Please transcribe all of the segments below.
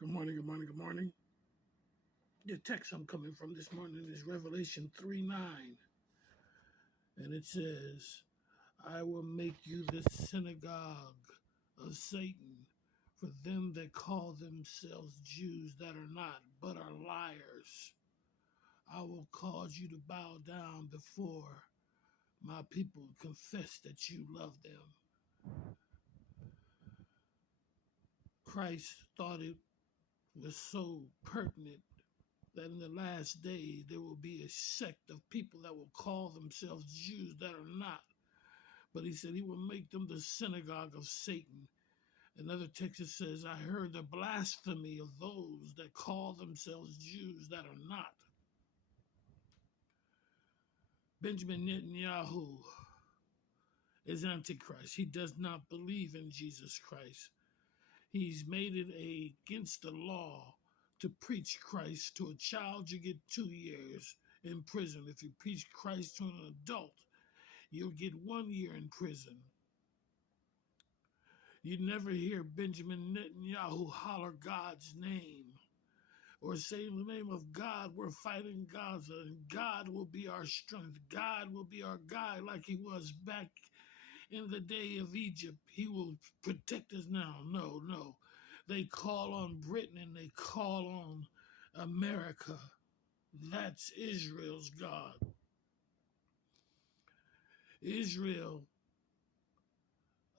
Good morning, good morning, good morning. The text I'm coming from this morning is Revelation 3:9. And it says, I will make you the synagogue of Satan for them that call themselves Jews that are not, but are liars. I will cause you to bow down before my people and confess that you love them. Christ thought it was so pertinent that in the last days there will be a sect of people that will call themselves Jews that are not. But he said he will make them the synagogue of Satan. Another text says, I heard the blasphemy of those that call themselves Jews that are not. Benjamin Netanyahu is Antichrist. He does not believe in Jesus Christ. He's made it against the law to preach Christ to a child. You get 2 years in prison. If you preach Christ to an adult, you'll get 1 year in prison. You never hear Benjamin Netanyahu holler God's name or say in the name of God, we're fighting Gaza and God will be our strength. God will be our guide like he was back in the day of Egypt. He will protect us now. No. They call on Britain and they call on America. That's Israel's God. Israel,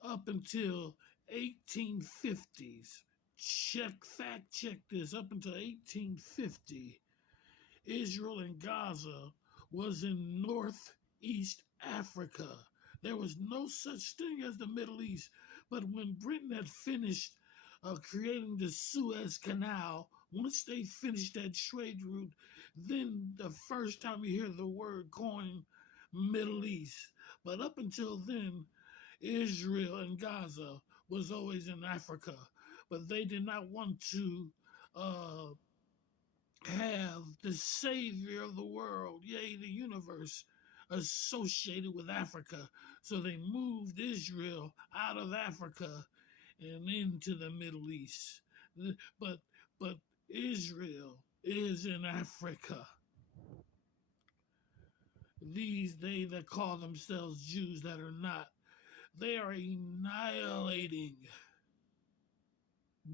up until 1850s, fact check this, up until 1850, Israel and Gaza was in Northeast Africa. There was no such thing as the Middle East. But when Britain had finished creating the Suez Canal, once they finished that trade route, then the first time you hear the word going Middle East. But up until then, Israel and Gaza was always in Africa. But they did not want to have the savior of the world, yea, the universe, associated with Africa. So they moved Israel out of Africa and into the Middle East. But but Israel is in Africa. These they that call themselves Jews that are not, they are annihilating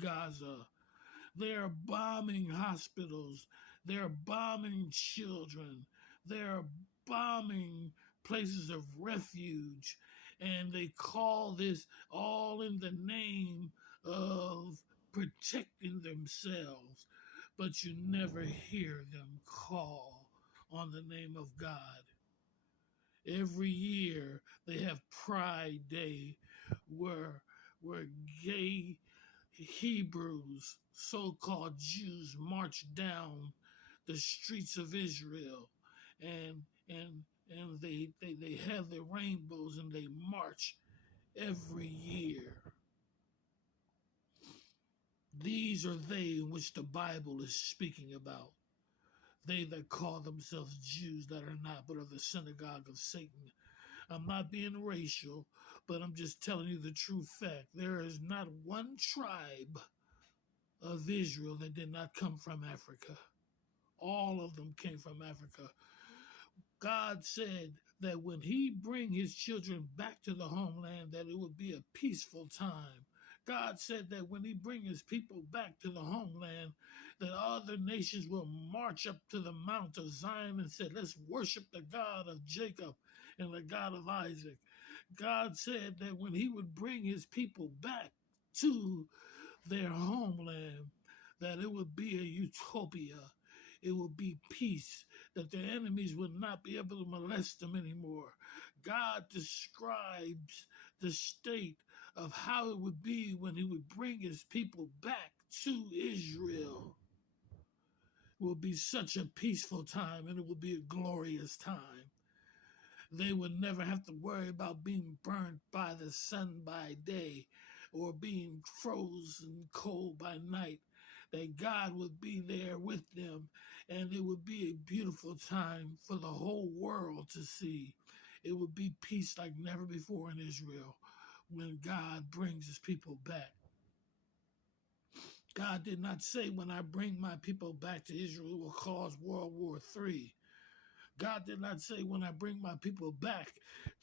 Gaza. They're bombing hospitals. They're bombing children. They're bombing places of refuge. And they call this all in the name of protecting themselves. But you never hear them call on the name of God. Every year they have Pride Day where gay Hebrews, so-called Jews, march down the streets of Israel and they have their rainbows and they march every year. These are they in which the Bible is speaking about. They that call themselves Jews that are not, but are the synagogue of Satan. I'm not being racial, but I'm just telling you the true fact. There is not one tribe of Israel that did not come from Africa. All of them came from Africa. God said that when he bring his children back to the homeland, that it would be a peaceful time. God said that when he bring his people back to the homeland, that other nations will march up to the Mount of Zion and say, let's worship the God of Jacob and the God of Isaac. God said that when he would bring his people back to their homeland, that it would be a utopia. It would be peace, that their enemies would not be able to molest them anymore. God describes the state of how it would be when he would bring his people back to Israel. It will be such a peaceful time and it will be a glorious time. They would never have to worry about being burnt by the sun by day or being frozen cold by night. That God would be there with them and it would be a beautiful time for the whole world to see. It would be peace like never before in Israel when God brings his people back. God did not say, when I bring my people back to Israel, it will cause World War III. God did not say, when I bring my people back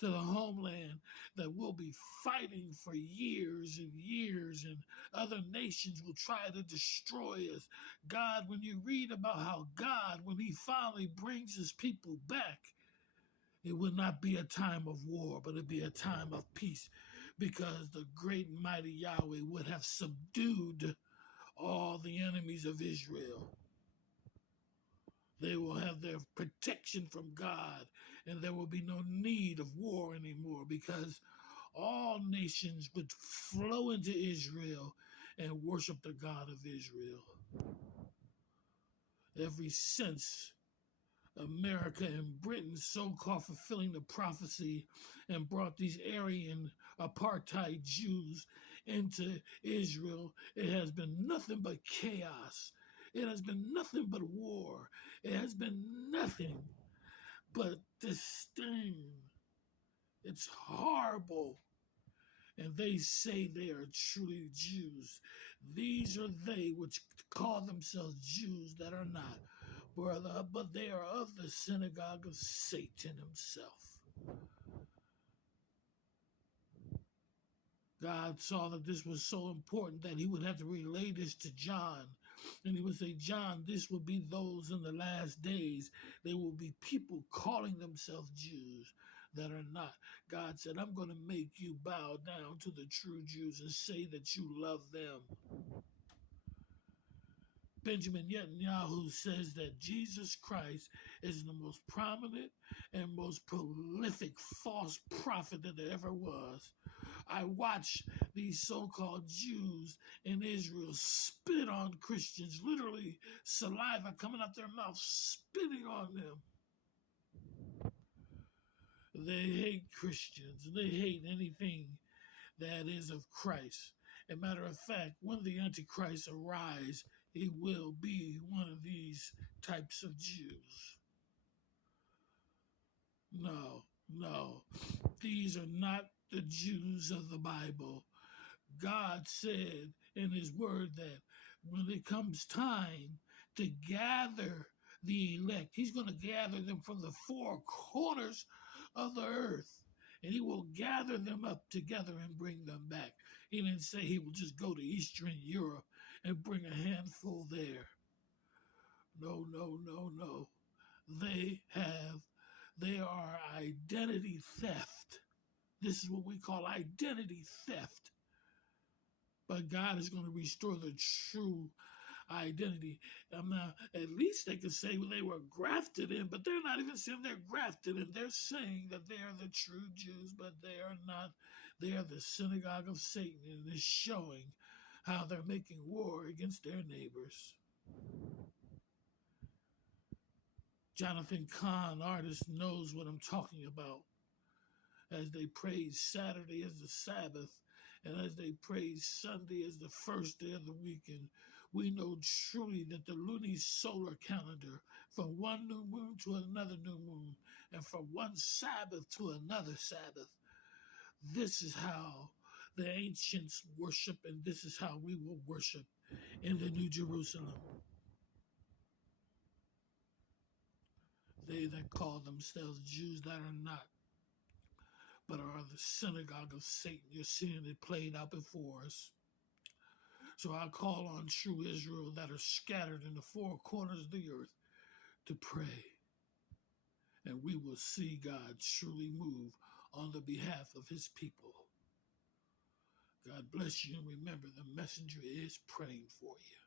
to the homeland, that we'll be fighting for years and years and other nations will try to destroy us. God, when you read about how God, when he finally brings his people back, it will not be a time of war, but it'll be a time of peace, because the great and mighty Yahweh would have subdued all the enemies of Israel. They will have their protection from God, and there will be no need of war anymore, because all nations would flow into Israel and worship the God of Israel. Ever since America and Britain so-called fulfilling the prophecy and brought these Aryan apartheid Jews into Israel, it has been nothing but chaos. It has been nothing but war. It has been nothing but disdain. It's horrible. And they say they are truly Jews. These are they which call themselves Jews that are not, brother, but they are of the synagogue of Satan himself. God saw that this was so important that he would have to relay this to John. And he would say, John, this will be those in the last days. There will be people calling themselves Jews that are not. God said, I'm going to make you bow down to the true Jews and say that you love them. Benjamin Netanyahu says that Jesus Christ is the most prominent and most prolific false prophet that there ever was. I watch these so-called Jews in Israel spit on Christians, literally saliva coming out their mouth, spitting on them. They hate Christians. They hate anything that is of Christ. As a matter of fact, when the Antichrist arise, he will be one of these types of Jews. No. These are not the Jews of the Bible. God said in his word that when it comes time to gather the elect, he's going to gather them from the four corners of the earth, and he will gather them up together and bring them back. He didn't say he will just go to Eastern Europe and bring a handful there. No. They are identity theft. This is what we call identity theft. But God is going to restore the true identity. Now, at least they could say they were grafted in, but they're not even saying they're grafted in. They're saying that they are the true Jews, but they are not. They are the synagogue of Satan, and it's showing how they're making war against their neighbors. Jonathan Kahn, artist, knows what I'm talking about. As they praise Saturday as the Sabbath, and as they praise Sunday as the first day of the weekend, we know truly that the lunisolar calendar, from one new moon to another new moon, and from one Sabbath to another Sabbath, this is how the ancients worship, and this is how we will worship in the New Jerusalem. They that call themselves Jews that are not, but are the synagogue of Satan. You're seeing it played out before us. So I call on true Israel that are scattered in the four corners of the earth to pray. And we will see God truly move on the behalf of his people. God bless you, and remember, the messenger is praying for you.